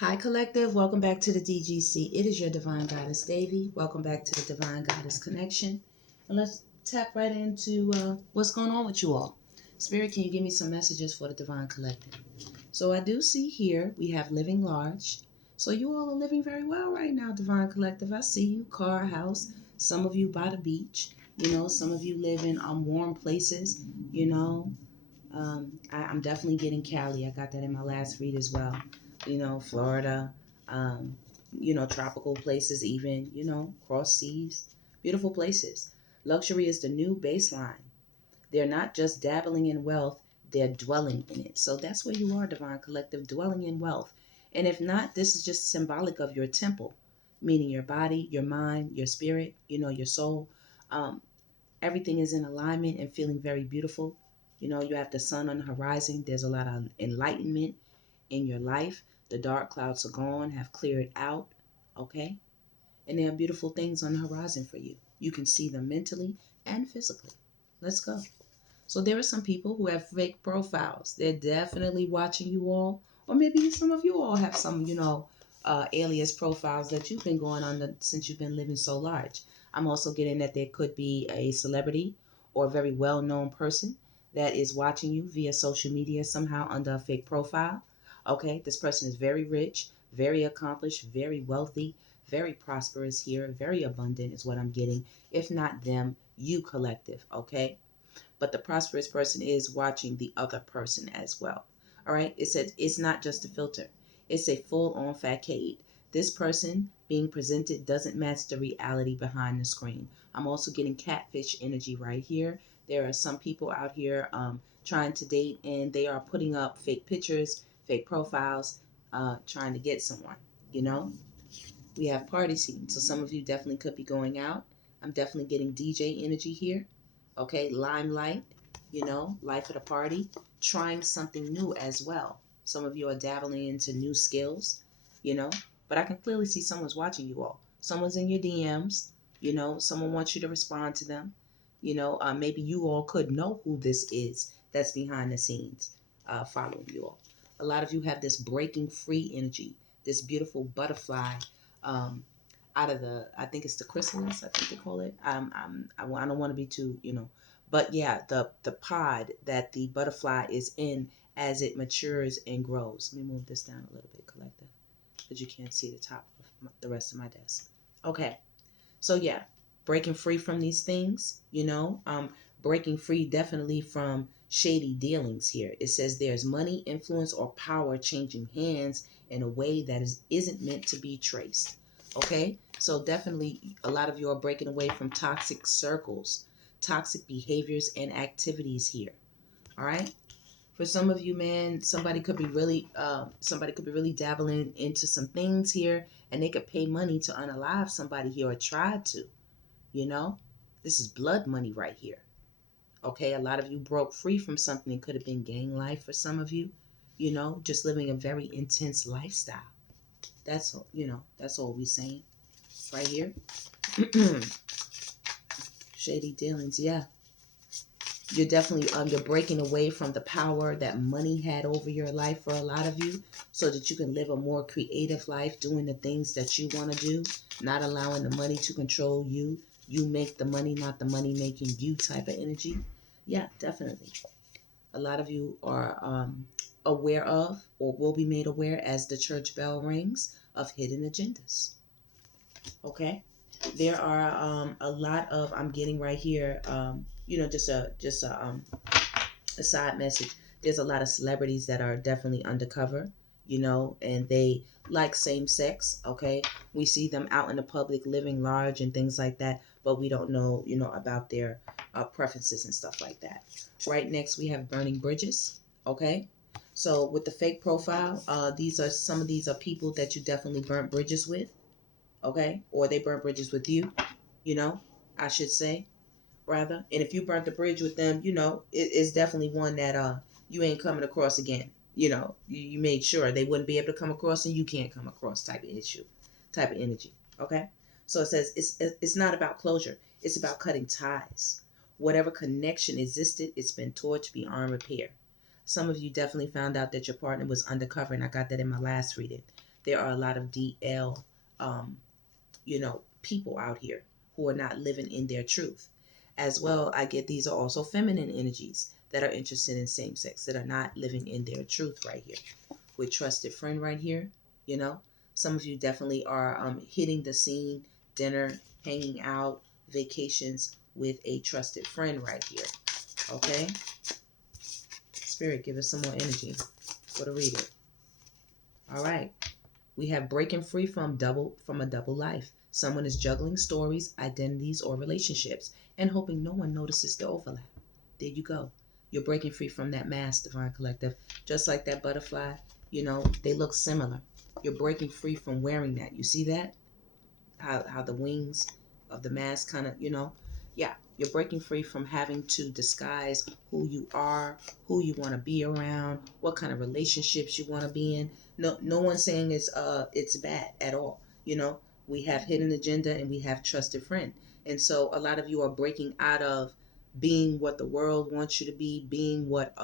Hi, Collective. Welcome back to the DGC. It is your Divine Goddess, Davy. Welcome back to the Divine Goddess Connection. And let's tap right into what's going on with you all. Spirit, can you give me some messages for the Divine Collective? So I do see here we have living large. So you all are living very well right now, Divine Collective. I see you, car, house. Some of you by the beach. Some of you live in warm places. I'm definitely getting Cali. I got that in my last read as well. Florida, um, tropical places, even, cross seas, beautiful places. Luxury is the new baseline. They're not just dabbling in wealth, they're dwelling in it. So that's where you are, Divine Collective, dwelling in wealth. And if not, this is just symbolic of your temple, meaning your body, your mind, your spirit, your soul. Um, Everything is in alignment and feeling very beautiful. You have the sun on the horizon. There's a lot of enlightenment in your life. The dark clouds are gone, have cleared out, okay? And there are beautiful things on the horizon for you. You can see them mentally and physically. Let's go. So there are some people who have fake profiles. They're definitely watching you all, or maybe some of you all have some, alias profiles that you've been going on since you've been living so large. I'm also getting that there could be a celebrity or a very well-known person that is watching you via social media somehow under a fake profile. Okay, this person is very rich, very accomplished, very wealthy, very prosperous here, very abundant is what I'm getting. If not them, you collective, okay? But the prosperous person is watching the other person as well. All right. It says it's not just a filter, it's a full on facade. This person being presented doesn't match the reality behind the screen. I'm also getting catfish energy right here. There are some people out here trying to date and they are putting up fake pictures, fake profiles, trying to get someone. You know, we have party scenes. So some of you definitely could be going out. I'm definitely getting DJ energy here. Okay, limelight, life at a party, trying something new as well. Some of you are dabbling into new skills, you know, but I can clearly see someone's watching you all. Someone's in your DMs, someone wants you to respond to them. Maybe you all could know who this is that's behind the scenes following you all. A lot of you have this breaking free energy, this beautiful butterfly um, out of I think it's the chrysalis, I think they call it. I don't want to be too, but yeah, the pod that the butterfly is in as it matures and grows. Let me move this down a little bit, collective, because you can't see the top of the rest of my desk. Okay, so yeah, breaking free from these things, breaking free definitely from shady dealings here. It says there's money, influence, or power changing hands in a way that isn't meant to be traced. Okay, so definitely a lot of you are breaking away from toxic circles, toxic behaviors, and activities here. All right. For some of you, man, somebody could be really dabbling into some things here, and they could pay money to unalive somebody here or try to. You know, this is blood money right here. Okay, a lot of you broke free from something. It could have been gang life for some of you. Just living a very intense lifestyle. That's all. That's all we saying right here. Shady dealings, yeah. You're definitely you're breaking away from the power that money had over your life for a lot of you, so that you can live a more creative life, doing the things that you want to do, not allowing the money to control you. You make the money, not the money making you type of energy. Yeah, definitely. A lot of you are aware of, or will be made aware as the church bell rings, of hidden agendas. Okay, there are a lot of, I'm getting right here, a side message. There's a lot of celebrities that are definitely undercover, and they like same sex. Okay, we see them out in the public living large and things like that, but we don't know, about their preferences and stuff like that. Right next, we have burning bridges. Okay, so with the fake profile, some of these are people that you definitely burnt bridges with. Okay, or they burnt bridges with you. You know, I should say rather. And if you burnt the bridge with them, it's definitely one that you ain't coming across again. You made sure they wouldn't be able to come across and you can't come across type of issue, type of energy. Okay, so it says it's not about closure. It's about cutting ties. Whatever connection existed, it's been torched beyond repair. Some of you definitely found out that your partner was undercover, and I got that in my last reading. there are a lot of DL, people out here who are not living in their truth. As well, I get these are also feminine energies that are interested in same sex, that are not living in their truth right here. With trusted friend right here, you know, some of you definitely are hitting the scene, dinner, hanging out, vacations with a trusted friend right here. Okay? Spirit, give us some more energy for the reader. All right. We have breaking free from a double life. Someone is juggling stories, identities, or relationships and hoping no one notices the overlap. There you go. You're breaking free from that mask, Divine Collective. Just like that butterfly, they look similar. You're breaking free from wearing that. You see that? How the wings of the mask kind of, yeah, you're breaking free from having to disguise who you are, who you want to be around, what kind of relationships you want to be in. No one's saying it's bad at all. We have hidden agenda and we have trusted friend. And so a lot of you are breaking out of being what the world wants you to be, being what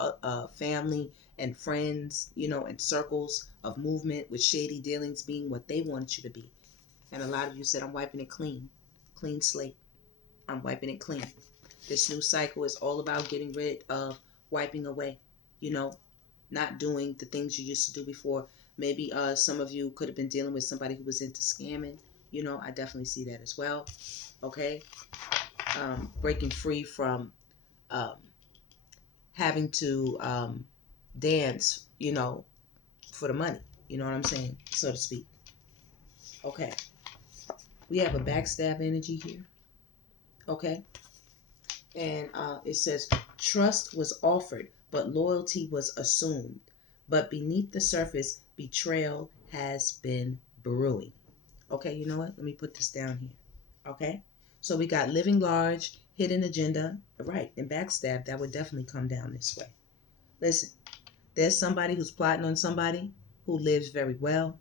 family and friends, and circles of movement with shady dealings, being what they want you to be. And a lot of you said, I'm wiping it clean. Clean slate. I'm wiping it clean. This new cycle is all about getting rid of wiping away, not doing the things you used to do before. Maybe some of you could have been dealing with somebody who was into scamming. I definitely see that as well. Okay. Breaking free from um, having to dance, for the money. You know what I'm saying? So to speak. Okay. We have a backstab energy here. Okay. And it says, trust was offered, but loyalty was assumed. But beneath the surface, betrayal has been brewing. Okay, you know what? Let me put this down here. Okay? So we got living large, hidden agenda. Right, and backstab, that would definitely come down this way. Listen, there's somebody who's plotting on somebody who lives very well.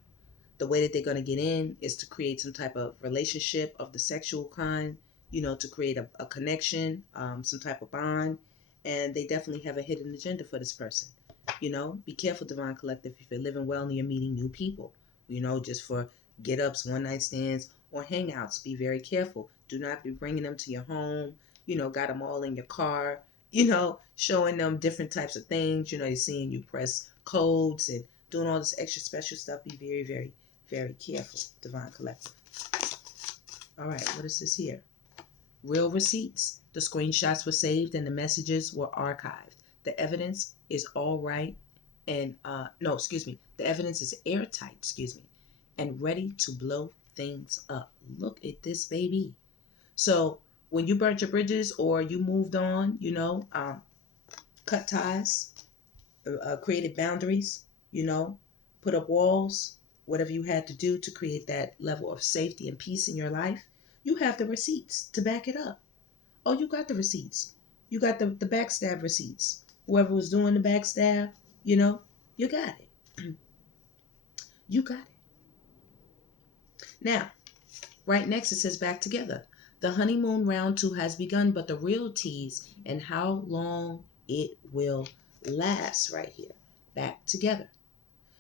The way that they're going to get in is to create some type of relationship of the sexual kind, to create a connection, some type of bond. And they definitely have a hidden agenda for this person. Be careful, Divine Collective, if you're living well and you're meeting new people, just for get ups, one night stands, or hangouts. Be very careful. Do not be bringing them to your home, got them all in your car, showing them different types of things. You're seeing you press codes and doing all this extra special stuff. Be very, very, very careful, Divine Collective. All right, what is this here? Real receipts. The screenshots were saved and the messages were archived. The evidence is all right and, no, excuse me. The evidence is airtight, and ready to blow things up. Look at this, baby. So when you burnt your bridges or you moved on, cut ties, created boundaries, put up walls, whatever you had to do to create that level of safety and peace in your life, you have the receipts to back it up. Oh, you got the receipts. You got the backstab receipts. Whoever was doing the backstab, you got it. You got it. Now, right next it says back together. The honeymoon round 2 has begun, but the real tease and how long it will last right here. Back together.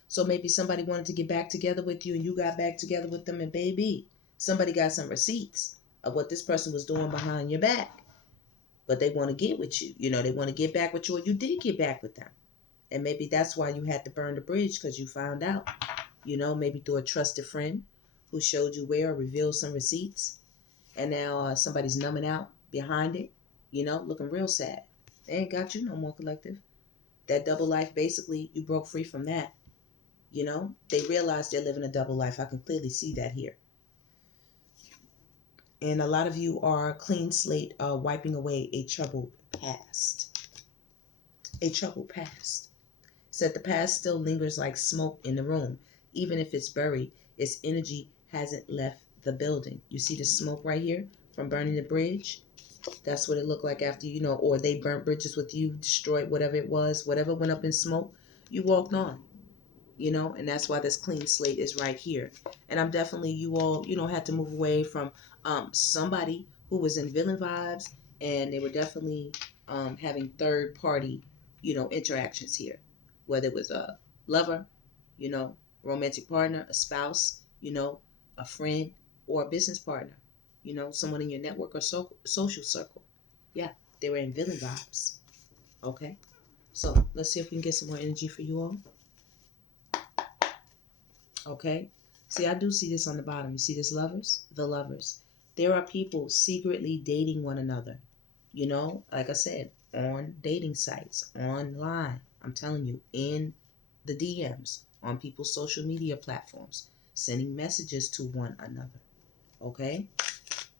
So maybe somebody wanted to get back together with you and you got back together with them, and baby, somebody got some receipts of what this person was doing behind your back. But they want to get with you. They want to get back with you, or you did get back with them. And maybe that's why you had to burn the bridge, because you found out, maybe through a trusted friend who showed you where or revealed some receipts. And now somebody's numbing out behind it, looking real sad. They ain't got you no more, Collective. That double life, basically, you broke free from that. They realize they're living a double life. I can clearly see that here. And a lot of you are clean slate, wiping away a troubled past. A troubled past. Said the past still lingers like smoke in the room. Even if it's buried, its energy hasn't left the building. You see the smoke right here from burning the bridge? That's what it looked like after, or they burnt bridges with you, destroyed whatever it was, whatever went up in smoke, you walked on. And that's why this clean slate is right here. And I'm definitely, you all, had to move away from somebody who was in villain vibes, and they were definitely having third party, interactions here, whether it was a lover, romantic partner, a spouse, a friend, or a business partner, someone in your network or social circle. Yeah, they were in villain vibes. Okay, so let's see if we can get some more energy for you all. Okay, see, I do see this on the bottom. You see this, lovers? The lovers. There are people secretly dating one another, like I said, on dating sites, online. I'm telling you, in the DMs, on people's social media platforms, sending messages to one another. Okay?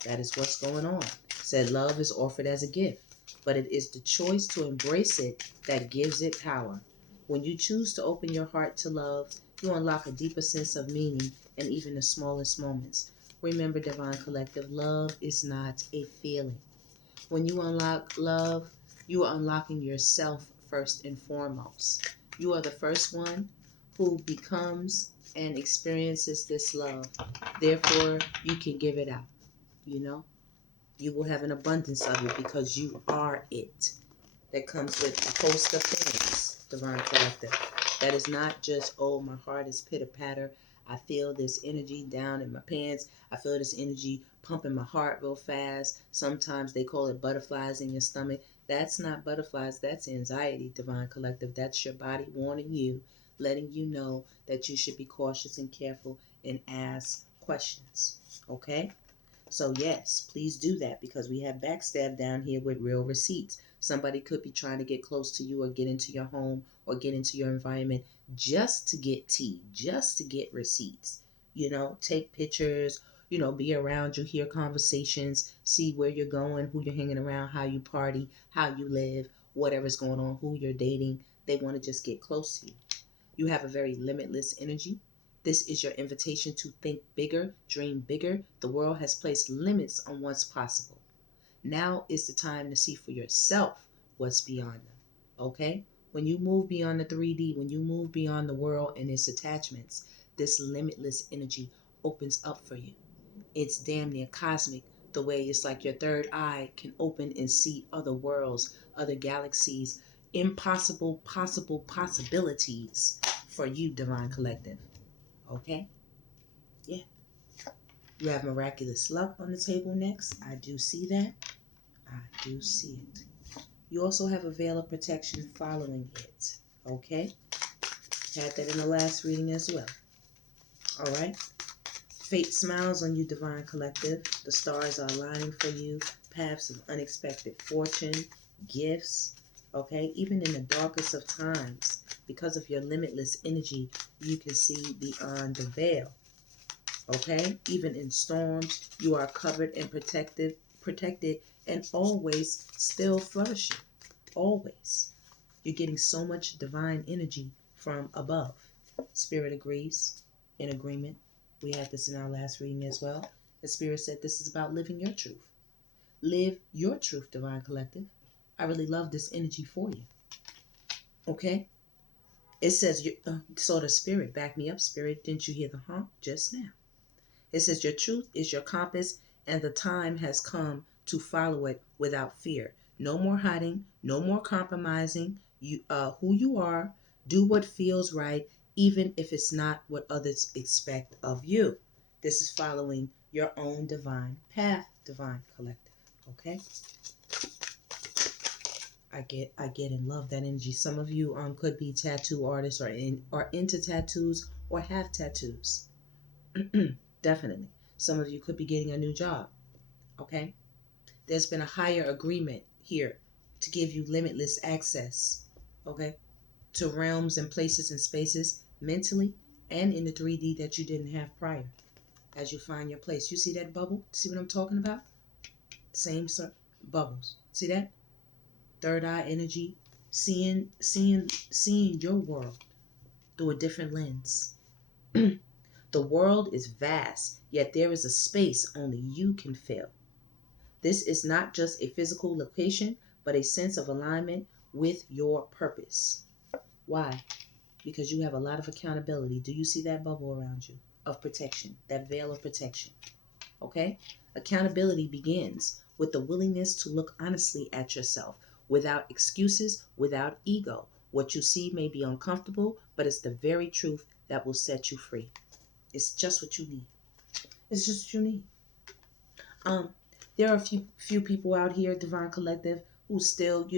That is what's going on. Said love is offered as a gift, but it is the choice to embrace it that gives it power. When you choose to open your heart to love, you unlock a deeper sense of meaning in even the smallest moments. Remember, Divine Collective, love is not a feeling. When you unlock love, you are unlocking yourself first and foremost. You are the first one who becomes and experiences this love. Therefore, you can give it out. You know, you will have an abundance of it because you are it. That comes with a host of things, Divine Collective. That is not just, oh, my heart is pitter patter. I feel this energy down in my pants. I feel this energy pumping my heart real fast. Sometimes they call it butterflies in your stomach. That's not butterflies. That's anxiety, Divine Collective. That's your body warning you, letting you know that you should be cautious and careful and ask questions. Okay? So yes, please do that because we have backstab down here with real receipts. Somebody could be trying to get close to you or get into your home or get into your environment just to get tea, just to get receipts. Take pictures, be around you, hear conversations, see where you're going, who you're hanging around, how you party, how you live, whatever's going on, who you're dating. They want to just get close to you. You have a very limitless energy. This is your invitation to think bigger, dream bigger. The world has placed limits on what's possible. Now is the time to see for yourself what's beyond them. Okay? When you move beyond the 3D, when you move beyond the world and its attachments, this limitless energy opens up for you. It's damn near cosmic, the way it's like your third eye can open and see other worlds, other galaxies, impossible, possible possibilities for you, Divine Collective. Okay? Yeah. You have miraculous luck on the table next. I do see that. I do see it. You also have a veil of protection following it. Okay? Had that in the last reading as well. All right? Fate smiles on you, Divine Collective. The stars are aligning for you. Paths of unexpected fortune, gifts. Okay? Even in the darkest of times, because of your limitless energy, you can see beyond the veil. Okay? Even in storms, you are covered and protected, and always still flourishing. Always. You're getting so much divine energy from above. Spirit agrees, in agreement. We had this in our last reading as well. The Spirit said this is about living your truth. Live your truth, Divine Collective. I really love this energy for you. Okay? It says, so the Spirit, back me up, Spirit. Didn't you hear the honk just now? It says your truth is your compass, and the time has come to follow it without fear. No more hiding, no more compromising. Who you are, do what feels right, even if it's not what others expect of you. This is following your own divine path, Divine Collective. Okay? I get and love that energy. Some of you could be tattoo artists or into tattoos or have tattoos. Definitely. Some of you could be getting a new job. Okay? There's been a higher agreement here to give you limitless access. Okay? To realms and places and spaces mentally and in the 3D that you didn't have prior as you find your place. You see that bubble? See what I'm talking about? Same bubbles. See that? Third eye energy. Seeing your world through a different lens. The world is vast, yet there is a space only you can fill. This is not just a physical location, but a sense of alignment with your purpose. Why? Because you have a lot of accountability. Do you see that bubble around you of protection, that veil of protection? Okay? Accountability begins with the willingness to look honestly at yourself without excuses, without ego. What you see may be uncomfortable, but it's the very truth that will set you free. It's just what you need. It's just what you need. Um, there are a few people out here, Divine Collective, who still,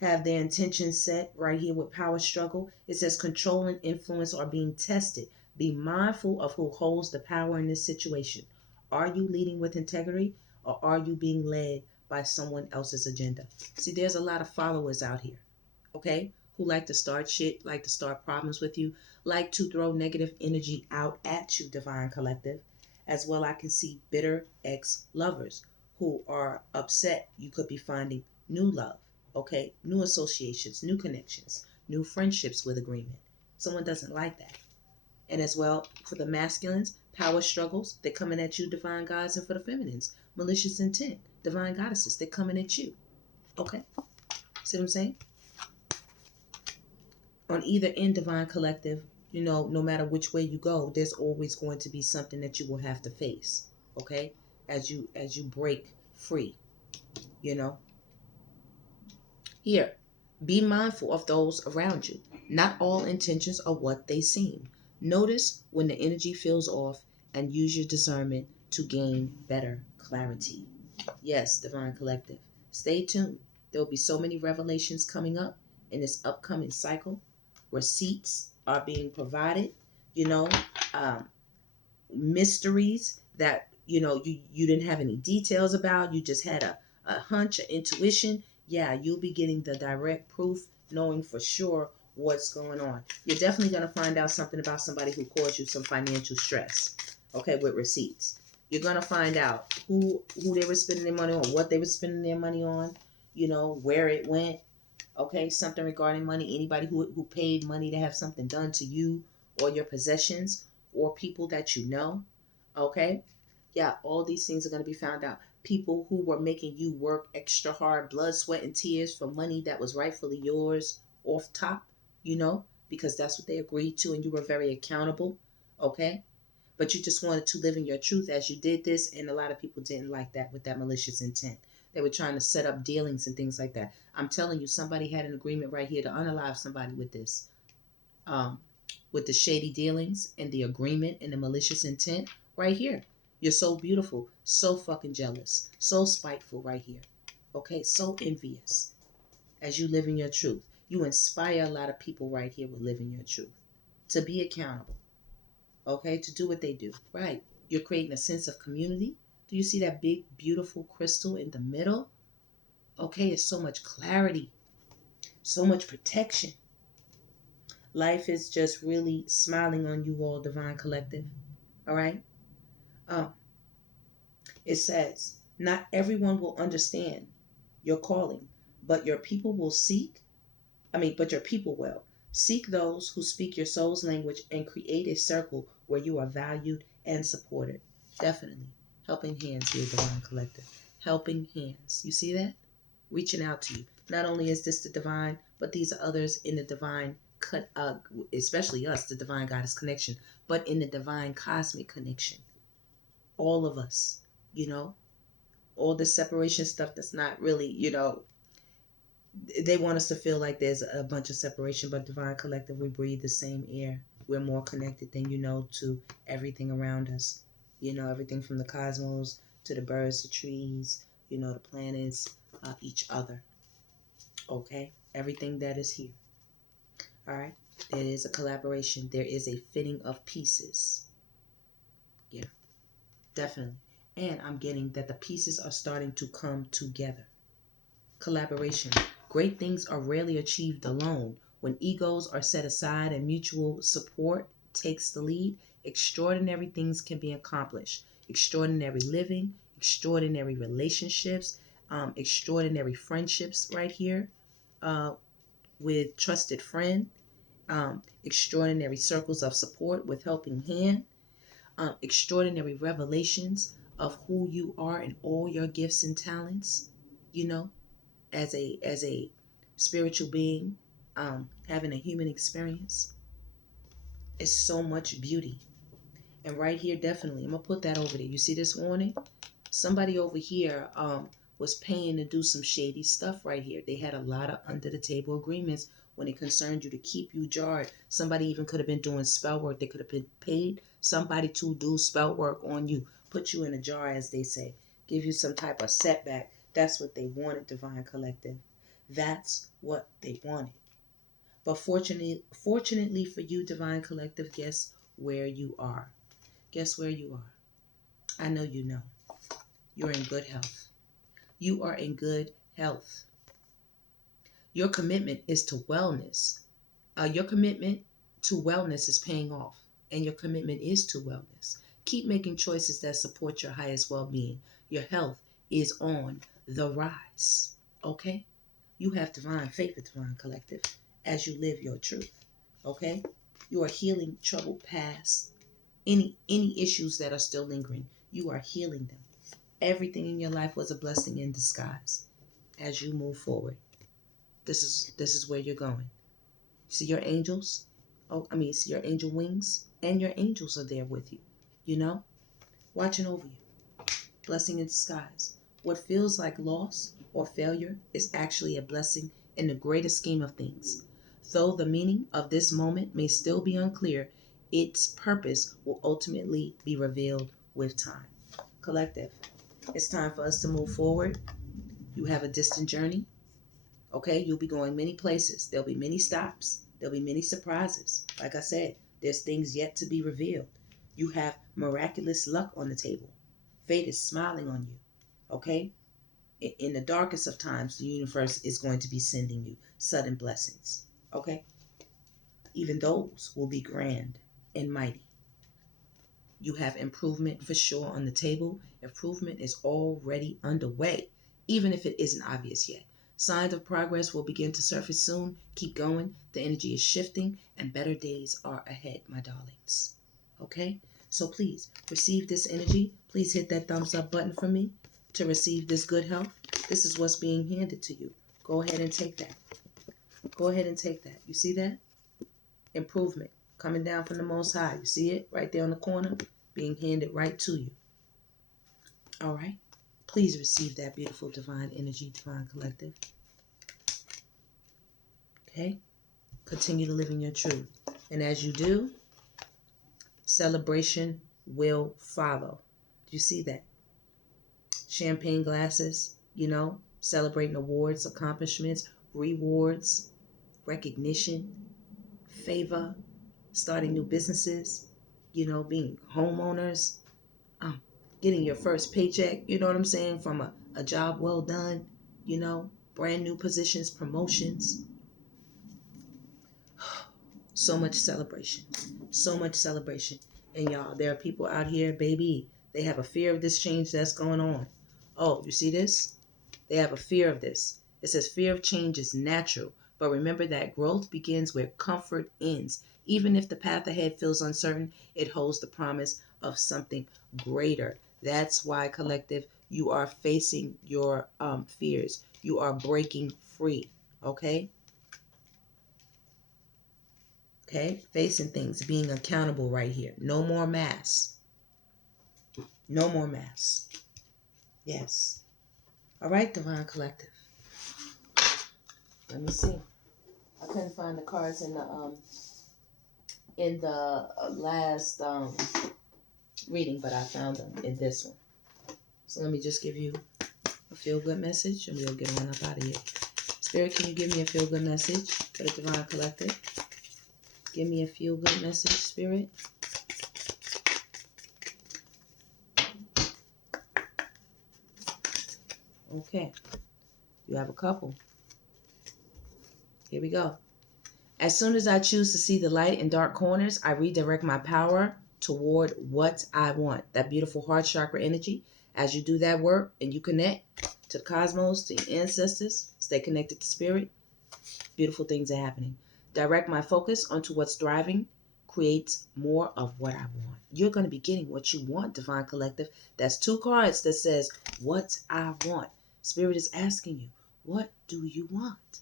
have their intentions set right here with power struggle. It says control and influence are being tested. Be mindful of who holds the power in this situation. Are you leading with integrity, or are you being led by someone else's agenda? See, there's a lot of followers out here, okay, who like to start shit, like to start problems with you, like to throw negative energy out at you, Divine Collective. As well, I can see bitter ex-lovers who are upset. You could be finding new love, okay? New associations, new connections, new friendships with agreement. Someone doesn't like that. And as well, for the masculines, power struggles, they're coming at you, divine gods. And for the feminines, malicious intent, divine goddesses, they're coming at you, okay? See what I'm saying? On either end, Divine Collective, no matter which way you go, there's always going to be something that you will have to face, okay? As you break free, you know. Here, be mindful of those around you. Not all intentions are what they seem. Notice when the energy feels off and use your discernment to gain better clarity. Yes, Divine Collective. Stay tuned. There will be so many revelations coming up in this upcoming cycle. Receipts are being provided, you know, um, mysteries that, you didn't have any details about. You just had a hunch, an intuition. Yeah, you'll be getting the direct proof, knowing for sure what's going on. You're definitely going to find out something about somebody who caused you some financial stress, okay, with receipts. You're going to find out who they were spending their money on, what they were spending their money on, where it went, okay, something regarding money, anybody who paid money to have something done to you or your possessions or people that you know, okay? Yeah, all these things are going to be found out. People who were making you work extra hard, blood, sweat, and tears for money that was rightfully yours off top, because that's what they agreed to and you were very accountable, okay? But you just wanted to live in your truth as you did this, and a lot of people didn't like that with that malicious intent. They were trying to set up dealings and things like that. I'm telling you, somebody had an agreement right here to unalive somebody with this. With the shady dealings and the agreement and the malicious intent right here. You're so beautiful, so fucking jealous, so spiteful right here. Okay, so envious as you live in your truth. You inspire a lot of people right here with living your truth. To be accountable, okay, to do what they do. Right. You're creating a sense of community. Do you see that big, beautiful crystal in the middle? Okay, it's so much clarity, so much protection. Life is just really smiling on you all, Divine Collective. All right? Um, it says, not everyone will understand your calling, but your people will but your people will. Seek those who speak your soul's language and create a circle where you are valued and supported. Definitely. Helping hands here, Divine Collective. Helping hands. You see that? Reaching out to you. Not only is this the divine, but these are others in the divine, especially us, the divine goddess connection, but in the divine cosmic connection. All of us, all the separation stuff that's not really, they want us to feel like there's a bunch of separation, but divine collective, we breathe the same air. We're more connected than to everything around us. Everything from the cosmos to the birds, the trees, the planets, each other. Okay? Everything that is here. All right? There is a collaboration. There is a fitting of pieces. Yeah, definitely. And I'm getting that the pieces are starting to come together. Collaboration. Great things are rarely achieved alone. When egos are set aside and mutual support takes the lead, extraordinary things can be accomplished. Extraordinary living, extraordinary relationships, extraordinary friendships right here with trusted friend, extraordinary circles of support with helping hand, extraordinary revelations of who you are and all your gifts and talents, as a spiritual being, having a human experience. It's so much beauty. And right here, definitely, I'm gonna put that over there. You see this warning? Somebody over here was paying to do some shady stuff right here. They had a lot of under the table agreements when it concerned you to keep you jarred. Somebody even could have been doing spell work. They could have been paid somebody to do spell work on you, put you in a jar, as they say, give you some type of setback. That's what they wanted, Divine Collective. That's what they wanted. But fortunately for you, Divine Collective, guess where you are. Guess where you are. I know you know. You're in good health. You are in good health. Your commitment is to wellness. Your commitment to wellness is paying off, and your commitment is to wellness. Keep making choices that support your highest well-being. Your health is on the rise. Okay? You have divine faith with Divine Collective as you live your truth. Okay? You are healing troubled past. Any issues that are still lingering, you are healing them. Everything in your life was a blessing in disguise. As you move forward, this is where you're going. See your angels? See your angel wings, and your angels are there with you. You know, watching over you. Blessing in disguise. What feels like loss or failure is actually a blessing in the greater scheme of things. Though the meaning of this moment may still be unclear, its purpose will ultimately be revealed with time. Collective, it's time for us to move forward. You have a distant journey. Okay, you'll be going many places. There'll be many stops. There'll be many surprises. Like I said, there's things yet to be revealed. You have miraculous luck on the table. Fate is smiling on you. Okay? In the darkest of times, the universe is going to be sending you sudden blessings. Okay? Even those will be grand and mighty. You have improvement for sure on the table. Improvement is already underway, even if it isn't obvious yet. Signs of progress will begin to surface soon. Keep going. The energy is shifting and better days are ahead, my darlings. Okay? So please receive this energy. Please hit that thumbs up button for me to receive this good health. This is what's being handed to you. Go ahead and take that. Go ahead and take that. You see that? Improvement coming down from the Most High. You see it right there on the corner? Being handed right to you. All right? Please receive that beautiful divine energy, Divine Collective. Okay? Continue to live in your truth. And as you do, celebration will follow. Do you see that? Champagne glasses, celebrating awards, accomplishments, rewards, recognition, favor, starting new businesses, being homeowners, getting your first paycheck, you know what I'm saying, from a job well done, brand new positions, promotions. So much celebration. So much celebration. And y'all, there are people out here, baby, they have a fear of this change that's going on. Oh, you see this? They have a fear of this. It says fear of change is natural, but remember that growth begins where comfort ends. Even if the path ahead feels uncertain, it holds the promise of something greater. That's why, Collective, you are facing your fears. You are breaking free, okay? Okay? Facing things, being accountable right here. No more masks. No more masks. Yes. All right, Divine Collective. Let me see. I couldn't find the cards in the last reading, but I found them in this one. So let me just give you a feel-good message, and we'll get on up out of here. Spirit, can you give me a feel-good message for the Divine Collective? Give me a feel-good message, Spirit. Okay. You have a couple. Here we go. As soon as I choose to see the light in dark corners, I redirect my power toward what I want. That beautiful heart chakra energy. As you do that work and you connect to the cosmos, to your ancestors, stay connected to spirit, beautiful things are happening. Direct my focus onto what's thriving, creates more of what I want. You're going to be getting what you want, Divine Collective. That's 2 cards that says, what I want. Spirit is asking you, what do you want?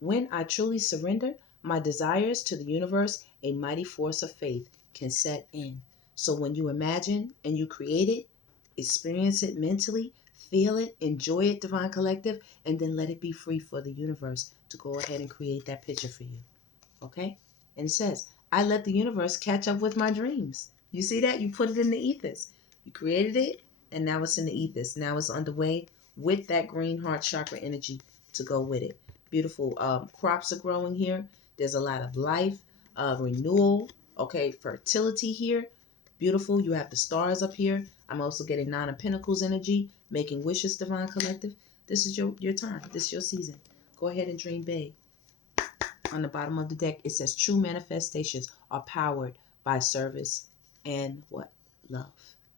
When I truly surrender my desires to the universe, a mighty force of faith can set in. So when you imagine and you create it, experience it mentally, Feel it, enjoy it, Divine Collective, and then let it be free for the universe to go ahead and create that picture for you. Okay? And it says, I let the universe catch up with my dreams. You see that? You put it in the ethers. You created it, and now it's in the ethers. Now it's underway with that green heart chakra energy to go with it. Beautiful crops are growing here. There's a lot of life, renewal, okay, fertility here. Beautiful. You have the stars up here. I'm also getting Nine of Pentacles energy, making wishes, Divine Collective. This is your time. This is your season. Go ahead and dream big. On the bottom of the deck, it says true manifestations are powered by service and what? Love.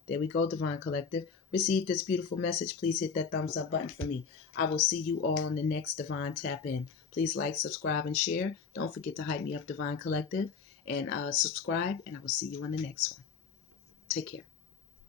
There we go, Divine Collective. Receive this beautiful message. Please hit that thumbs up button for me. I will see you all on the next Divine Tap In. Please like, subscribe, and share. Don't forget to hype me up, Divine Collective. And subscribe, and I will see you on the next one. Take care.